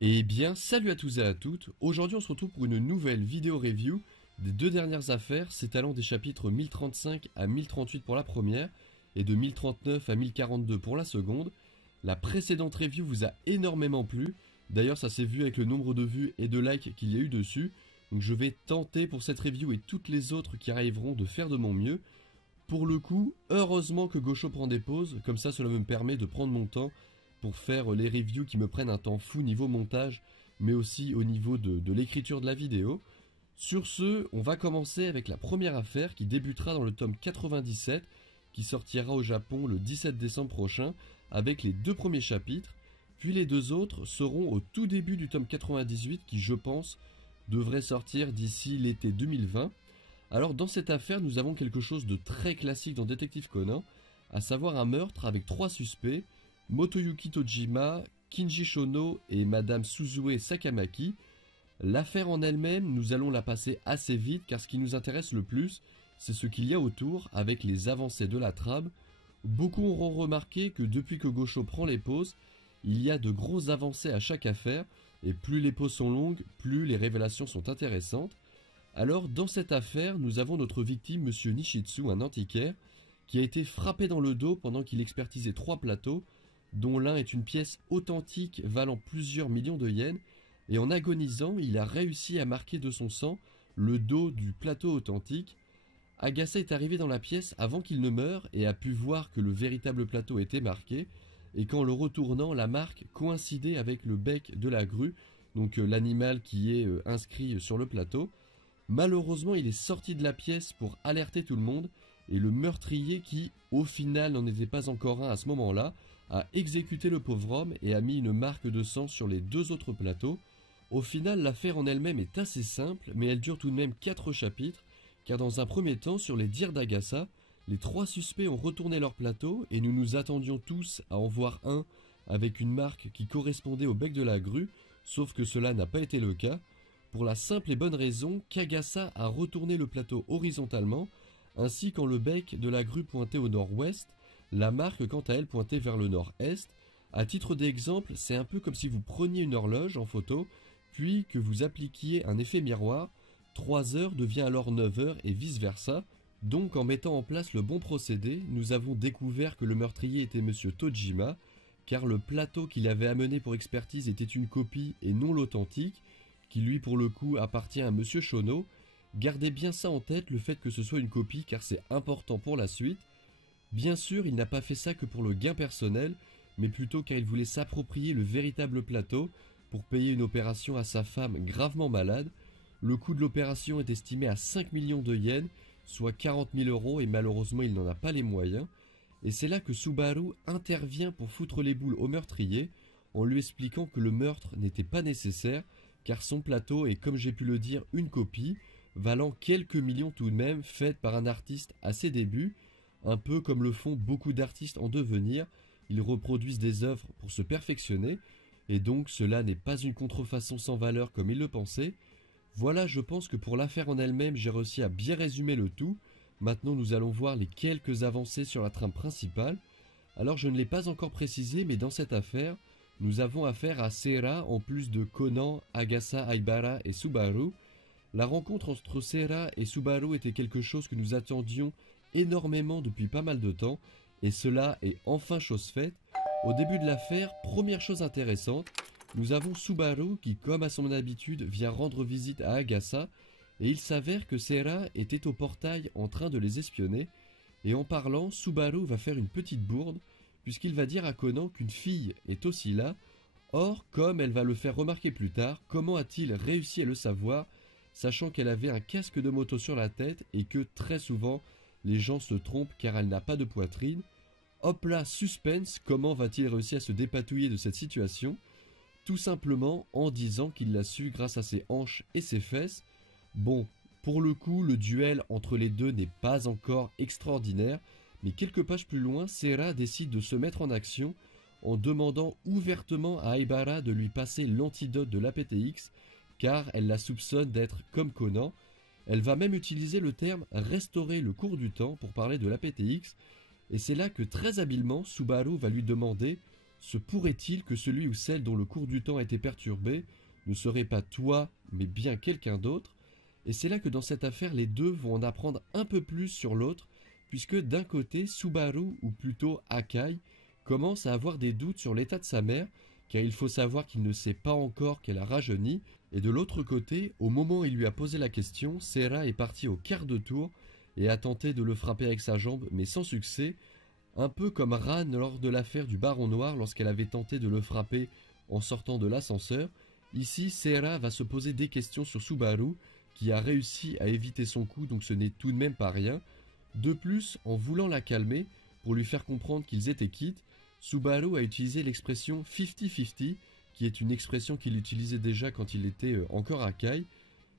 Eh bien, salut à tous et à toutes. Aujourd'hui, on se retrouve pour une nouvelle vidéo review des deux dernières affaires s'étalant des chapitres 1035 à 1038 pour la première et de 1039 à 1042 pour la seconde. La précédente review vous a énormément plu. D'ailleurs, ça s'est vu avec le nombre de vues et de likes qu'il y a eu dessus. Donc je vais tenter pour cette review et toutes les autres qui arriveront de faire de mon mieux. Pour le coup, heureusement que Gosho prend des pauses, comme ça cela me permet de prendre mon temps pour faire les reviews qui me prennent un temps fou niveau montage, mais aussi au niveau de l'écriture de la vidéo. Sur ce, on va commencer avec la première affaire qui débutera dans le tome 97, qui sortira au Japon le 17 décembre prochain, avec les deux premiers chapitres, puis les deux autres seront au tout début du tome 98 qui, je pense, devrait sortir d'ici l'été 2020. Alors dans cette affaire, nous avons quelque chose de très classique dans Détective Conan, à savoir un meurtre avec trois suspects, Motoyuki Tojima, Kinji Shono et Madame Suzue Sakamaki. L'affaire en elle-même, nous allons la passer assez vite car ce qui nous intéresse le plus, c'est ce qu'il y a autour avec les avancées de la trame. Beaucoup auront remarqué que depuis que Gosho prend les pauses, il y a de grosses avancées à chaque affaire et plus les pauses sont longues, plus les révélations sont intéressantes. Alors dans cette affaire, nous avons notre victime, Monsieur Nishitsu, un antiquaire, qui a été frappé dans le dos pendant qu'il expertisait trois plateaux, dont l'un est une pièce authentique valant plusieurs millions de yens, et en agonisant, il a réussi à marquer de son sang le dos du plateau authentique. Agasa est arrivé dans la pièce avant qu'il ne meure et a pu voir que le véritable plateau était marqué, et qu'en le retournant, la marque coïncidait avec le bec de la grue, donc l'animal qui est inscrit sur le plateau. Malheureusement, il est sorti de la pièce pour alerter tout le monde, et le meurtrier qui, au final, n'en était pas encore un à ce moment-là, a exécuté le pauvre homme et a mis une marque de sang sur les deux autres plateaux. Au final, l'affaire en elle-même est assez simple, mais elle dure tout de même 4 chapitres, car dans un premier temps, sur les dires d'Agasa, les trois suspects ont retourné leur plateau et nous nous attendions tous à en voir un avec une marque qui correspondait au bec de la grue, sauf que cela n'a pas été le cas, pour la simple et bonne raison qu'Agasa a retourné le plateau horizontalement, ainsi quand le bec de la grue pointait au nord-ouest, la marque quant à elle pointait vers le nord-est. À titre d'exemple, c'est un peu comme si vous preniez une horloge en photo, puis que vous appliquiez un effet miroir, 3 heures devient alors 9 heures et vice versa. Donc en mettant en place le bon procédé, nous avons découvert que le meurtrier était Monsieur Tojima, car le plateau qu'il avait amené pour expertise était une copie et non l'authentique, qui lui pour le coup appartient à Monsieur Shono. Gardez bien ça en tête, le fait que ce soit une copie, car c'est important pour la suite. Bien sûr, il n'a pas fait ça que pour le gain personnel, mais plutôt car il voulait s'approprier le véritable plateau pour payer une opération à sa femme gravement malade. Le coût de l'opération est estimé à 5 millions de yens, soit 40 000 euros, et malheureusement il n'en a pas les moyens. Et c'est là que Subaru intervient pour foutre les boules au meurtrier, en lui expliquant que le meurtre n'était pas nécessaire, car son plateau est, comme j'ai pu le dire, une copie, valant quelques millions tout de même, faite par un artiste à ses débuts, un peu comme le font beaucoup d'artistes en devenir. Ils reproduisent des œuvres pour se perfectionner, et donc cela n'est pas une contrefaçon sans valeur comme ils le pensaient. Voilà, je pense que pour l'affaire en elle-même, j'ai réussi à bien résumer le tout. Maintenant, nous allons voir les quelques avancées sur la trame principale. Alors, je ne l'ai pas encore précisé, mais dans cette affaire, nous avons affaire à Seira en plus de Conan, Agasa, Aibara et Subaru. La rencontre entre Seira et Subaru était quelque chose que nous attendions énormément depuis pas mal de temps, et cela est enfin chose faite. Au début de l'affaire, première chose intéressante, nous avons Subaru qui, comme à son habitude, vient rendre visite à Agasa, et il s'avère que Seira était au portail en train de les espionner, et en parlant, Subaru va faire une petite bourde, puisqu'il va dire à Conan qu'une fille est aussi là. Or, comme elle va le faire remarquer plus tard, comment a-t-il réussi à le savoir, sachant qu'elle avait un casque de moto sur la tête et que très souvent, les gens se trompent car elle n'a pas de poitrine. Hop là, suspense, comment va-t-il réussir à se dépatouiller de cette situation? Tout simplement en disant qu'il l'a su grâce à ses hanches et ses fesses. Bon, pour le coup, le duel entre les deux n'est pas encore extraordinaire, mais quelques pages plus loin, Seira décide de se mettre en action en demandant ouvertement à Aibara de lui passer l'antidote de l'APTX, car elle la soupçonne d'être comme Conan. Elle va même utiliser le terme « restaurer le cours du temps » pour parler de l'APTX, et c'est là que très habilement Subaru va lui demander Se pourrait-il que celui ou celle dont le cours du temps a été perturbé ne serait pas toi, mais bien quelqu'un d'autre? Et c'est là que dans cette affaire, les deux vont en apprendre un peu plus sur l'autre, puisque d'un côté, Subaru, ou plutôt Akai, commence à avoir des doutes sur l'état de sa mère, car il faut savoir qu'il ne sait pas encore qu'elle a rajeuni, et de l'autre côté, au moment où il lui a posé la question, Sera est partie au quart de tour et a tenté de le frapper avec sa jambe, mais sans succès, un peu comme Ran lors de l'affaire du Baron Noir lorsqu'elle avait tenté de le frapper en sortant de l'ascenseur. Ici, Sera va se poser des questions sur Subaru, qui a réussi à éviter son coup, donc ce n'est tout de même pas rien. De plus, en voulant la calmer, pour lui faire comprendre qu'ils étaient quittes, Subaru a utilisé l'expression 50-50, qui est une expression qu'il utilisait déjà quand il était encore à Kai.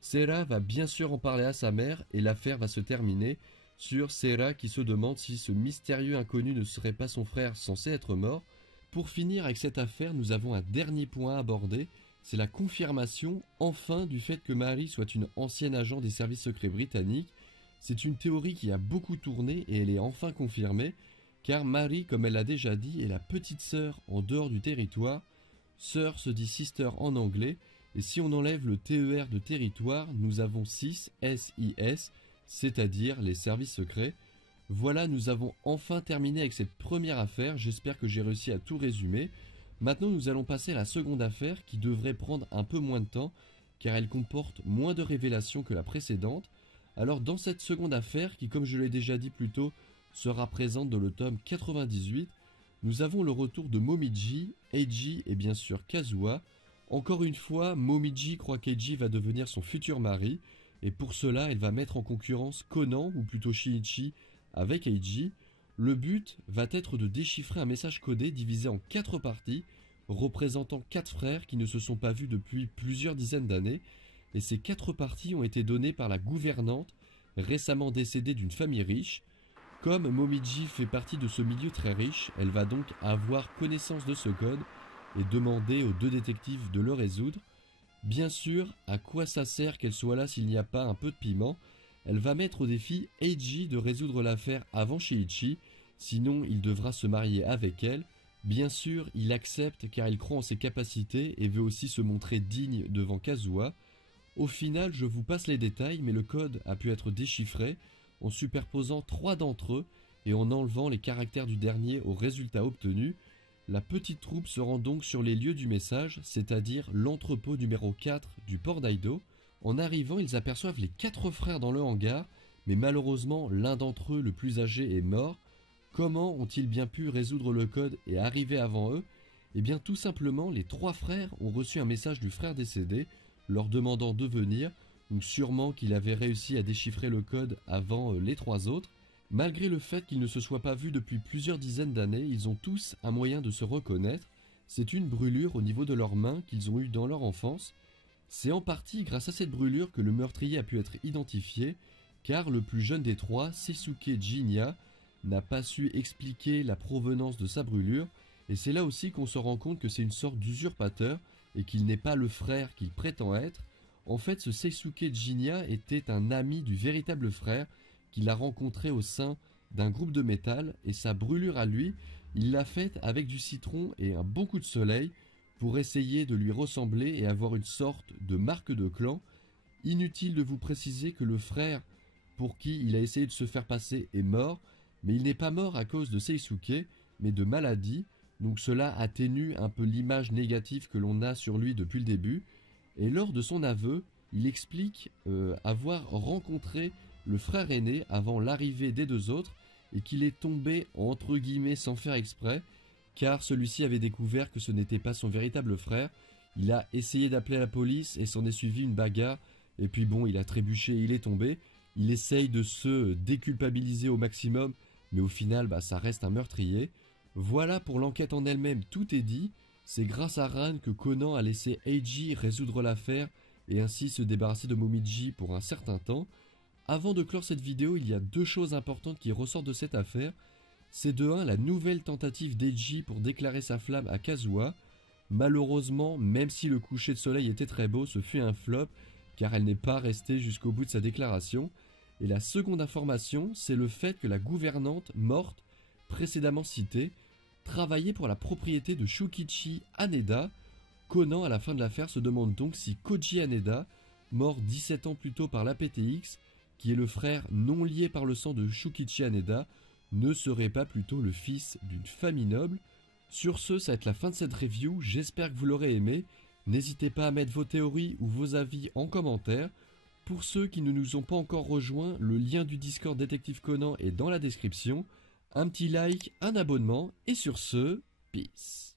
Sera va bien sûr en parler à sa mère et l'affaire va se terminer sur Sera qui se demande si ce mystérieux inconnu ne serait pas son frère censé être mort. Pour finir avec cette affaire, nous avons un dernier point à aborder, c'est la confirmation enfin du fait que Mary soit une ancienne agent des services secrets britanniques. C'est une théorie qui a beaucoup tourné et elle est enfin confirmée, car Mary, comme elle l'a déjà dit, est la petite sœur en dehors du territoire. Sœur se dit sister en anglais, et si on enlève le TER de territoire, nous avons SIS, SIS, c'est-à-dire les services secrets. Voilà, nous avons enfin terminé avec cette première affaire, j'espère que j'ai réussi à tout résumer. Maintenant nous allons passer à la seconde affaire qui devrait prendre un peu moins de temps, car elle comporte moins de révélations que la précédente. Alors dans cette seconde affaire, qui comme je l'ai déjà dit plus tôt, sera présente dans le tome 98, nous avons le retour de Momiji, Eiji et bien sûr Kazuha. Encore une fois, Momiji croit qu'Eiji va devenir son futur mari, et pour cela elle va mettre en concurrence Conan, ou plutôt Shinichi, avec Eiji. Le but va être de déchiffrer un message codé divisé en 4 parties, représentant 4 frères qui ne se sont pas vus depuis plusieurs dizaines d'années, et ces 4 parties ont été données par la gouvernante, récemment décédée d'une famille riche. Comme Momiji fait partie de ce milieu très riche, elle va donc avoir connaissance de ce code et demander aux 2 détectives de le résoudre. Bien sûr, à quoi ça sert qu'elle soit là s'il n'y a pas un peu de piment? Elle va mettre au défi Eiji de résoudre l'affaire avant Shinichi, sinon il devra se marier avec elle. Bien sûr, il accepte car il croit en ses capacités et veut aussi se montrer digne devant Kazuha. Au final, je vous passe les détails, mais le code a pu être déchiffré en superposant 3 d'entre eux et en enlevant les caractères du dernier au résultat obtenu. La petite troupe se rend donc sur les lieux du message, c'est-à-dire l'entrepôt numéro 4 du port d'Aido. En arrivant, ils aperçoivent les 4 frères dans le hangar, mais malheureusement, l'un d'entre eux, le plus âgé, est mort. Comment ont-ils bien pu résoudre le code et arriver avant eux? Eh bien tout simplement, les 3 frères ont reçu un message du frère décédé, leur demandant de venir, donc sûrement qu'il avait réussi à déchiffrer le code avant les 3 autres. Malgré le fait qu'ils ne se soient pas vus depuis plusieurs dizaines d'années, ils ont tous un moyen de se reconnaître. C'est une brûlure au niveau de leurs mains qu'ils ont eue dans leur enfance. C'est en partie grâce à cette brûlure que le meurtrier a pu être identifié, car le plus jeune des 3, Seisuke Jinya, n'a pas su expliquer la provenance de sa brûlure, et c'est là aussi qu'on se rend compte que c'est une sorte d'usurpateur, et qu'il n'est pas le frère qu'il prétend être. En fait, ce Seisuke Jinya était un ami du véritable frère, qu'il a rencontré au sein d'un groupe de métal, et sa brûlure à lui, il l'a faite avec du citron et un bon coup de soleil, pour essayer de lui ressembler et avoir une sorte de marque de clan. Inutile de vous préciser que le frère pour qui il a essayé de se faire passer est mort, mais il n'est pas mort à cause de Seisuke, mais de maladie, donc cela atténue un peu l'image négative que l'on a sur lui depuis le début. Et lors de son aveu, il explique avoir rencontré le frère aîné avant l'arrivée des 2 autres, et qu'il est tombé entre guillemets sans faire exprès, car celui-ci avait découvert que ce n'était pas son véritable frère. Il a essayé d'appeler la police et s'en est suivi une bagarre, et puis bon, il a trébuché et il est tombé. Il essaye de se déculpabiliser au maximum, mais au final, ça reste un meurtrier. Voilà pour l'enquête en elle-même, tout est dit. C'est grâce à Ran que Conan a laissé Eiji résoudre l'affaire et ainsi se débarrasser de Momiji pour un certain temps. Avant de clore cette vidéo, il y a 2 choses importantes qui ressortent de cette affaire. C'est de 1 la nouvelle tentative d'Eiji pour déclarer sa flamme à Kazuha. Malheureusement, même si le coucher de soleil était très beau, ce fut un flop, car elle n'est pas restée jusqu'au bout de sa déclaration. Et la seconde information, c'est le fait que la gouvernante morte, précédemment citée, travaillait pour la propriété de Shukichi Haneda. Conan, à la fin de l'affaire, se demande donc si Koji Haneda, mort 17 ans plus tôt par l'APTX, qui est le frère non lié par le sang de Shukichi Haneda, ne serait pas plutôt le fils d'une famille noble. Sur ce, ça va être la fin de cette review, j'espère que vous l'aurez aimé. N'hésitez pas à mettre vos théories ou vos avis en commentaire. Pour ceux qui ne nous ont pas encore rejoints, le lien du Discord Détective Conan est dans la description. Un petit like, un abonnement, et sur ce, peace.